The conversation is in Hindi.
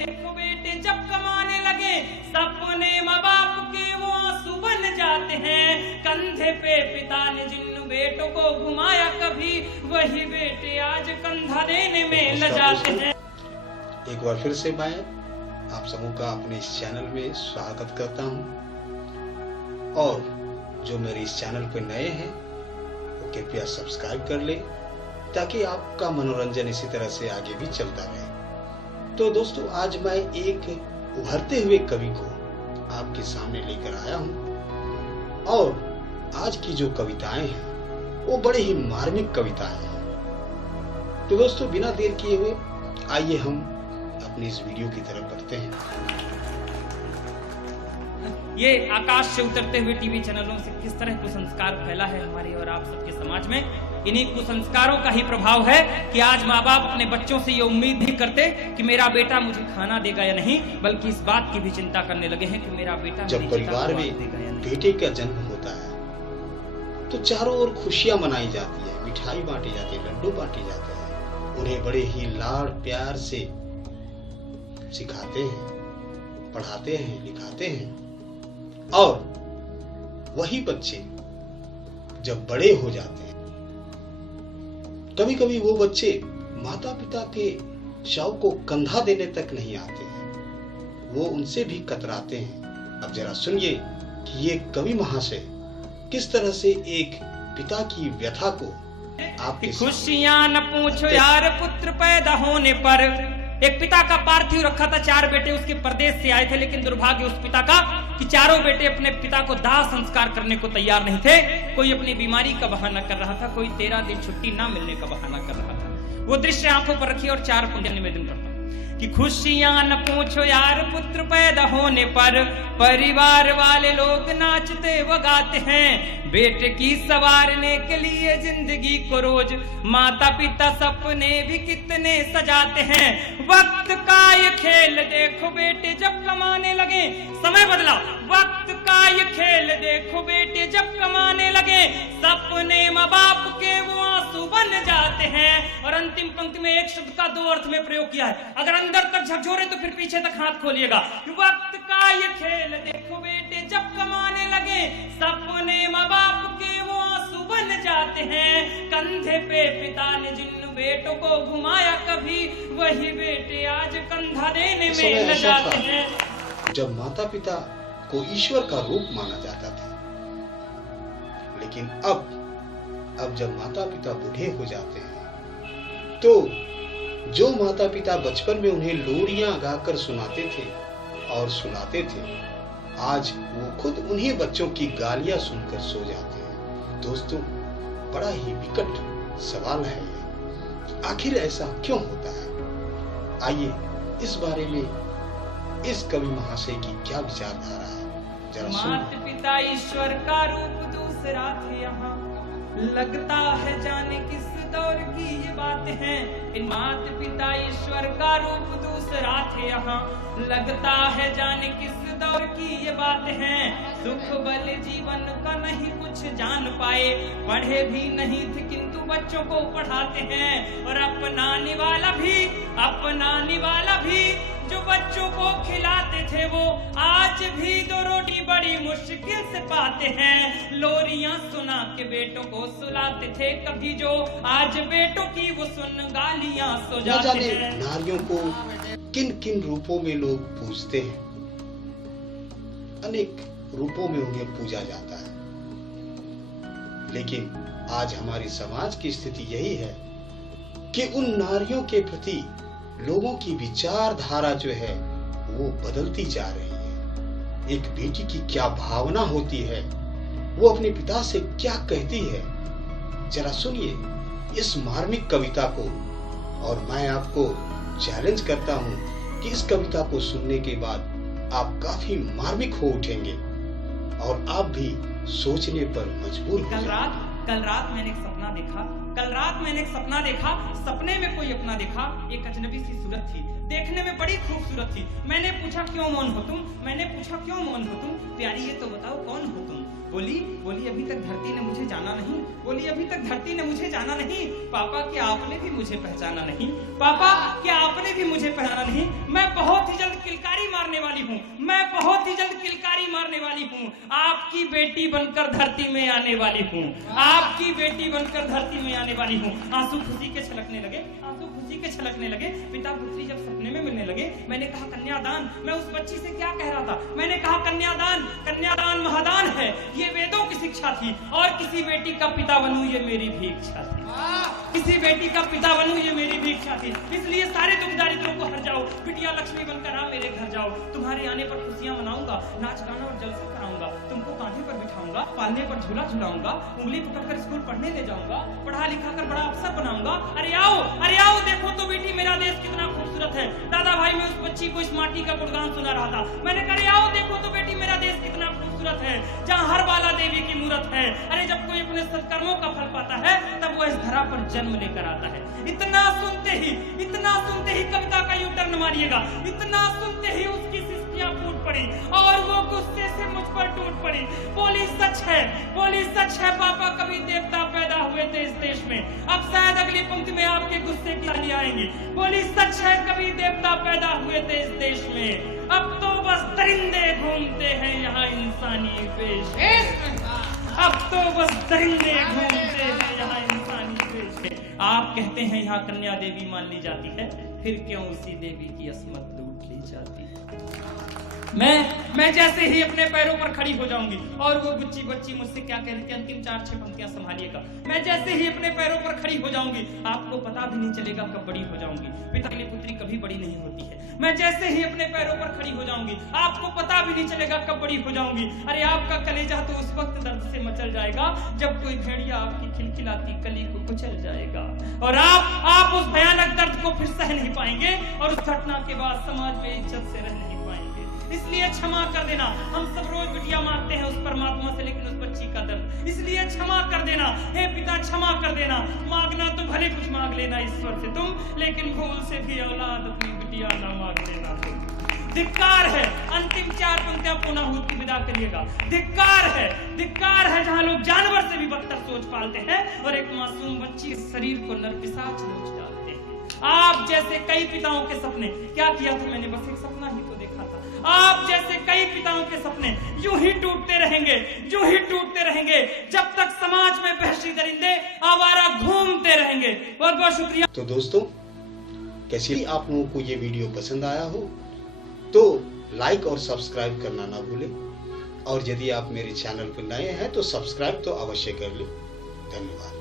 देखो बेटे जब कमाने लगे, सपने माँ बाप के वो आंसू बन जाते हैं। कंधे पे पिता ने जिन बेटों को घुमाया कभी, वही बेटे आज कंधा देने में लजाते हैं। एक बार फिर से मैं आप सबों का अपने इस चैनल में स्वागत करता हूं, और जो मेरे इस चैनल पर नए हैं वो कृपया सब्सक्राइब कर ले, ताकि आपका मनोरंजन इसी तरह से आगे भी चलता रहे। तो दोस्तों, आज मैं एक उभरते हुए कवि को आपके सामने लेकर आया हूं, और आज की जो कविताएं हैं वो बड़े ही मार्मिक कविताएं हैं। तो दोस्तों, बिना देर किए हुए आइए हम अपनी इस वीडियो की तरफ बढ़ते हैं। ये आकाश से उतरते हुए टीवी चैनलों से किस तरह कुसंस्कार फैला है हमारे और आप सबके समाज में। इन्हीं कुसंस्कारों का ही प्रभाव है कि आज माँ बाप अपने बच्चों से ये उम्मीद नहीं करते कि मेरा बेटा मुझे खाना देगा या नहीं, बल्कि इस बात की भी चिंता करने लगे हैं कि मेरा बेटा जब परिवार में बेटे का जन्म होता है तो चारों ओर खुशियां मनाई जाती है, मिठाई बांटी जाती है, लड्डू बांटे जाते हैं, उन्हें बड़े ही लाड़ प्यार से सिखाते हैं, पढ़ाते हैं, लिखाते हैं। और वही बच्चे जब बड़े हो जाते हैं, कभी कभी वो बच्चे माता पिता के शव को कंधा देने तक नहीं आते हैं, वो उनसे भी कतराते हैं। अब जरा सुनिए कि ये कवि महाशय किस तरह से एक पिता की व्यथा को आपके खुशियां न पूछो यार पुत्र पैदा होने पर। एक पिता का पार्थिव रखा था, 4 बेटे उसके प्रदेश से आए थे, लेकिन दुर्भाग्य उस पिता का कि चारों बेटे अपने पिता को दाह संस्कार करने को तैयार नहीं थे। कोई अपनी बीमारी का बहाना कर रहा था, कोई 13 दिन छुट्टी ना मिलने का बहाना कर रहा था। वो दृश्य आंखों पर रखी और 4 पंक्तियां निवेदन करता कि खुशियां न पूछो यार पुत्र पैदा होने पर, परिवार वाले लोग नाचते व गाते हैं। बेटे की सवारने के लिए जिंदगी को रोज माता पिता सपने भी कितने सजाते हैं। वक्त का ये खेल देखो बेटे जब कमाने लगे, समय बदला। वक्त का ये खेल देखो बेटे जब कमाने लगे, सपने माँ बाप के वो आंसू बन जाते हैं। और अंतिम पंक्ति में एक शब्द का 2 अर्थ में प्रयोग किया है, अगर अंदर तक झकझोरे तो फिर पीछे तक हाथ खोलिएगा। वक्त का ये खेल देखो बेटे जब कमाने लगे, सपने माँ बाप के वो आंसू बन जाते हैं। कंधे पे पिता ने जिन बेटों को घुमाया कभी, वही बेटे आज कंधा देने में लजाते हैं। जब माता पिता को ईश्वर का रूप माना जाता था, लेकिन अब जब माता पिता बूढ़े हो जाते हैं तो जो माता पिता बचपन में उन्हें लोरियां गाकर सुनाते थे और सुनाते थे, आज वो खुद उन्हीं बच्चों की गालियां सुनकर सो जाते हैं। दोस्तों, बड़ा ही विकट सवाल है ये, आखिर ऐसा क्यों होता है? आइए इस बारे में इस कवि महाशय की क्या विचारधारा है, जरा सुनिए। माता पिता ईश्वर का रूप दूसरा थे यहाँ, लगता है जाने किस दौर की ये बात है। इन माता पिता ईश्वर का रूप दूसरा थे यहाँ, लगता है जाने किस दौर की ये बात है। दुख बल जीवन का नहीं कुछ जान पाए, पढ़े भी नहीं थे किंतु बच्चों को पढ़ाते हैं। और अपनाने वाला भी जो बच्चों को खिलाते थे, वो आज भी 2 रोटी बड़ी मुश्किल से पाते हैं। लोरियां सुना के बेटों को सुलाते थे कभी, जो आज बेटों की वो सुन गालियां सो जाते हैं। नारियों को किन किन रूपों में लोग पूजते हैं, अनेक रूपों में उन्हें पूजा जाता है, लेकिन आज हमारी समाज की स्थिति यही है कि उन नारियों के प्रति लोगों की विचारधारा जो है वो बदलती जा रही है। एक बेटी की क्या भावना होती है, वो अपने पिता से क्या कहती है, जरा सुनिए इस मार्मिक कविता को। और मैं आपको चैलेंज करता हूं कि इस कविता को सुनने के बाद आप काफी मार्मिक हो उठेंगे और आप भी सोचने पर मजबूर हो। कल रात मैंने एक सपना सपना देखा, कल रात मैंने एक सपना देखा, सपने में कोई अपना देखा, एक अजनबी सी सूरत थी, देखने में बड़ी खूबसूरत थी। मैंने पूछा क्यों मौन हो तुम, मैंने पूछा क्यों मौन हो तुम, प्यारी ये तो बताओ कौन हो तुम। बोली अभी तक धरती ने मुझे जाना नहीं, बोली अभी तक धरती ने मुझे जाना नहीं। पापा क्या आपने भी मुझे पहचाना नहीं, पापा क्या आपने भी मुझे पहचाना नहीं। मैं बहुत ही जल्द किलकारी मारने वाली हूँ, मैं बहुत ही जल्द किलकारी मारने वाली हूँ। आपकी बेटी बनकर धरती में आने वाली हूँ, आपकी बेटी बनकर धरती में आने वाली हूँ। आंसू खुशी के छलकने लगे, आंसू खुशी के छलकने लगे। पिता पुत्री जब सपने में मिलने लगे, मैंने कहा कन्यादान। मैं उस बच्ची से क्या कह रहा था, मैंने कहा कन्यादान, कन्यादान महादान है, ये वेदों की शिक्षा थी। और किसी बेटी का पिता बनूं ये मेरी भी इच्छा थी, किसी बेटी का पिता बनूं ये मेरी भी इच्छा थी। इसलिए सारे दुख दारिद्रों को हर जाओ, बिटिया लक्ष्मी बनकर आ मेरे घर जाओ। तुम्हारे आने पर खुशियां मनाऊंगा, नाच गाना और जलसे कराऊंगा, तुमको कांधे पर बिठाऊंगा, पालने पर झूला झुलाऊंगा, उंगली पकड़कर स्कूल पढ़ने ले जाऊंगा, पढ़ा लिखा कर बड़ा अफसर बनाऊंगा। अरे आओ देखो तो बेटी मेरा देश कितना खूबसूरत है। दादा भाई मैं उस बच्ची को इस माटी का गुणगान सुना रहा था। मैंने कहा आओ देखो तो बेटी मेरा देश कितना खूबसूरत है, जहाँ हर बाला देवी की मूर्त है। अरे जब कोई अपने सत्कर्मों का फल पाता है तब वो इस धरा पर जन्म लेकर आता है। इतना सुनते ही कविता का यू टर्न मारिएगा, इतना सुनते ही उसकी सिस्कियां फूट पड़ी और वो गुस्से से मुझ पर टूट पड़ी। बोली सच है पापा, कभी देवता पैदा हुए थे इस देश में। अब शायद अगली पंक्ति में आपके गुस्से की ताली आएंगी। बोली सच है कभी देवता पैदा हुए थे इस देश में, अब तो बस दरिंदे घूमते हैं यहाँ इंसानी वेश में। अब तो बस दरिंदे घूमते हैं यहाँ इंसानी वेश में। आप कहते हैं यहाँ कन्या देवी मान ली जाती है, फिर क्यों उसी देवी की असमत लूट ली जाती है। मैं जैसे ही अपने पैरों पर खड़ी हो जाऊंगी, और वो बुच्ची बच्ची मुझसे क्या कह रही थी, अंतिम 4-6 पंक्तियां संभालिएगा। मैं जैसे ही अपने पैरों पर खड़ी हो जाऊंगी, आपको पता भी नहीं चलेगा कब बड़ी हो जाऊंगी। पिता की पुत्री कभी बड़ी नहीं होती है। मैं जैसे ही अपने पैरों पर खड़ी हो जाऊंगी, आपको पता भी नहीं चलेगा कब बड़ी हो जाऊंगी। अरे आपका कलेजा तो उस वक्त दर्द से मचल जाएगा जब कोई भेड़िया आपकी खिलखिलाती कली को कुचल जाएगा, और आप उस भयानक दर्द को फिर सह नहीं पाएंगे, और उस घटना के बाद समाज में इज्जत से रह नहीं पाएंगे। इसलिए क्षमा कर देना। हम सब रोज बिटिया मांगते हैं उस परमात्मा से, लेकिन उस बच्ची का दर्द, इसलिए क्षमा कर देना। हे पिता क्षमा कर देना। मांगना तो भले कुछ मांग लेना ईश्वर से तुम, लेकिन भूल से भी औलाद अपनी बिटिया ना मांग लेना तुम। धिक्कार है। अंतिम 4 पंक्तियां पुनाहुति विदा करिएगा। धिक्कार है जहां लोग जानवर से भी बदतर सोच पालते हैं और एक मासूम बच्ची शरीर को नरपिशाच नोच डालते हैं। आप जैसे कई पिताओं के सपने, क्या किया था मैंने, बस एक सपना ही तो देखा था। आप जैसे कई पिताओं के सपने यूं ही टूटते रहेंगे जब तक समाज में बहशी दरिंदे आवारा घूमते रहेंगे। बहुत बहुत शुक्रिया। तो दोस्तों, कैसी आप लोगों को ये वीडियो पसंद आया हो तो लाइक और सब्सक्राइब करना ना भूलें, और यदि आप मेरे चैनल पर नए हैं तो सब्सक्राइब तो अवश्य कर लें। धन्यवाद।